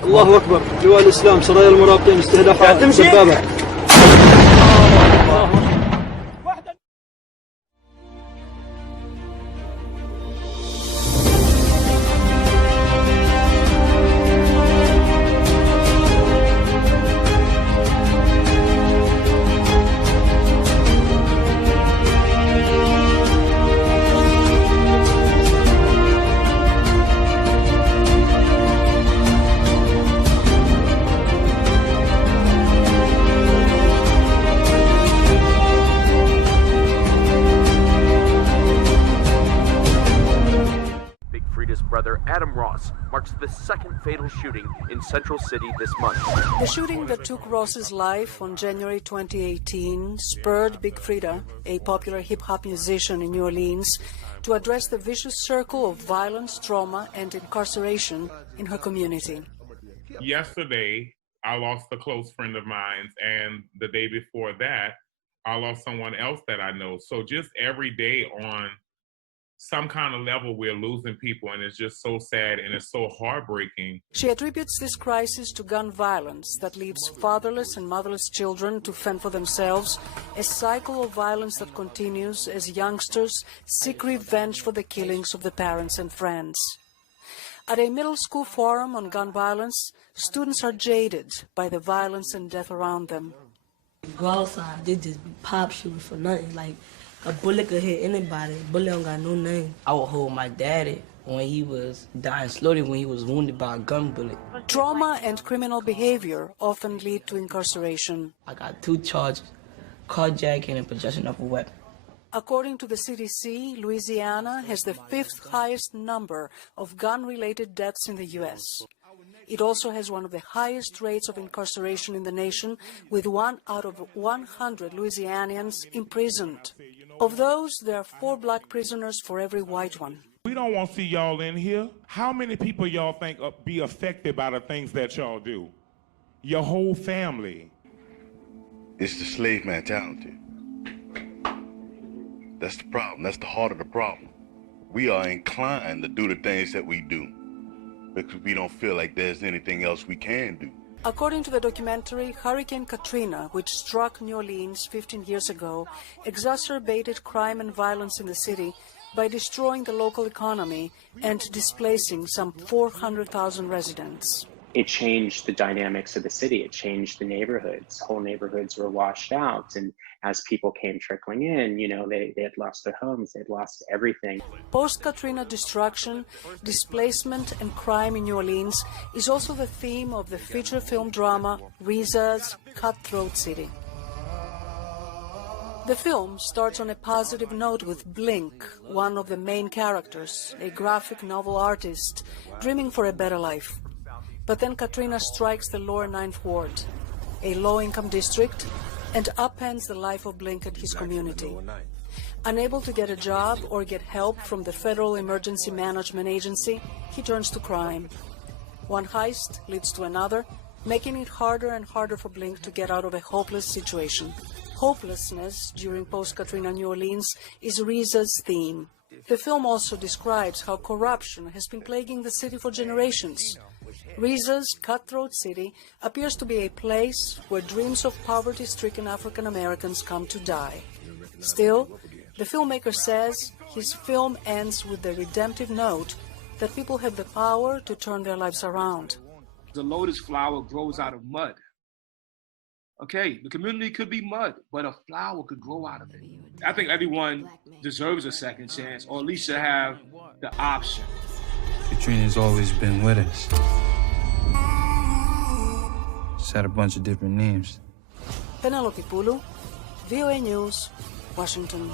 الله أكبر. لواء الإسلام سرايا المرابطين استهدفها دبابة. Marks the second fatal shooting in Central City this month. The shooting that took Ross's life on January 2018 spurred Big Freedia, a popular hip-hop musician in New Orleans, to address the vicious circle of violence, trauma, and incarceration in her community. Yesterday, I lost a close friend of mine, and the day before that, I lost someone else that I know. So just every day on some kind of level, we're losing people, and it's just so sad and it's so heartbreaking. She attributes this crisis to gun violence that leaves fatherless and motherless children to fend for themselves, a cycle of violence that continues as youngsters seek revenge for the killings of the parents and friends. At a middle school forum on gun violence, students are jaded by the violence and death around them. Go outside, they just be pop shooting for nothing. Like, a bullet could hit anybody. A bullet don't got no name. I would hold my daddy when he was dying slowly, when he was wounded by a gun bullet. Trauma and criminal behavior often lead to incarceration. I got 2 charges, carjacking and possession of a weapon. According to the CDC, Louisiana has the 5th highest number of gun-related deaths in the U.S. It also has one of the highest rates of incarceration in the nation, with 1 out of 100 Louisianians imprisoned. Of those, there are 4 black prisoners for every white one. We don't want to see y'all in here. How many people y'all think be affected by the things that y'all do? Your whole family. It's the slave mentality. That's the problem. That's the heart of the problem. We are inclined to do the things that we do because we don't feel like there's anything else we can do. According to the documentary, Hurricane Katrina, which struck New Orleans 15 years ago, exacerbated crime and violence in the city by destroying the local economy and displacing some 400,000 residents. It changed the dynamics of the city. It changed the neighborhoods. Whole neighborhoods were washed out. And as people came trickling in, you know, they had lost their homes. They had lost everything. Post-Katrina destruction, displacement, and crime in New Orleans is also the theme of the feature film drama Reezah's Cutthroat City. The film starts on a positive note with Blink, one of the main characters, a graphic novel artist, dreaming for a better life. But then Katrina strikes the lower 9th Ward, a low-income district, and upends the life of Blink and his community. Unable to get a job or get help from the Federal Emergency Management Agency, he turns to crime. One heist leads to another, making it harder and harder for Blink to get out of a hopeless situation. Hopelessness during post-Katrina New Orleans is Reezah's theme. The film also describes how corruption has been plaguing the city for generations. Reezah's Cutthroat City appears to be a place where dreams of poverty-stricken African Americans come to die. Still, the filmmaker says his film ends with the redemptive note that people have the power to turn their lives around. The lotus flower grows out of mud. Okay, the community could be mud, but a flower could grow out of it. I think everyone deserves a second chance, or at least should have the option. Katrina's always been with us. Just had a bunch of different names. Penelope, Poulou, VOA News, Washington.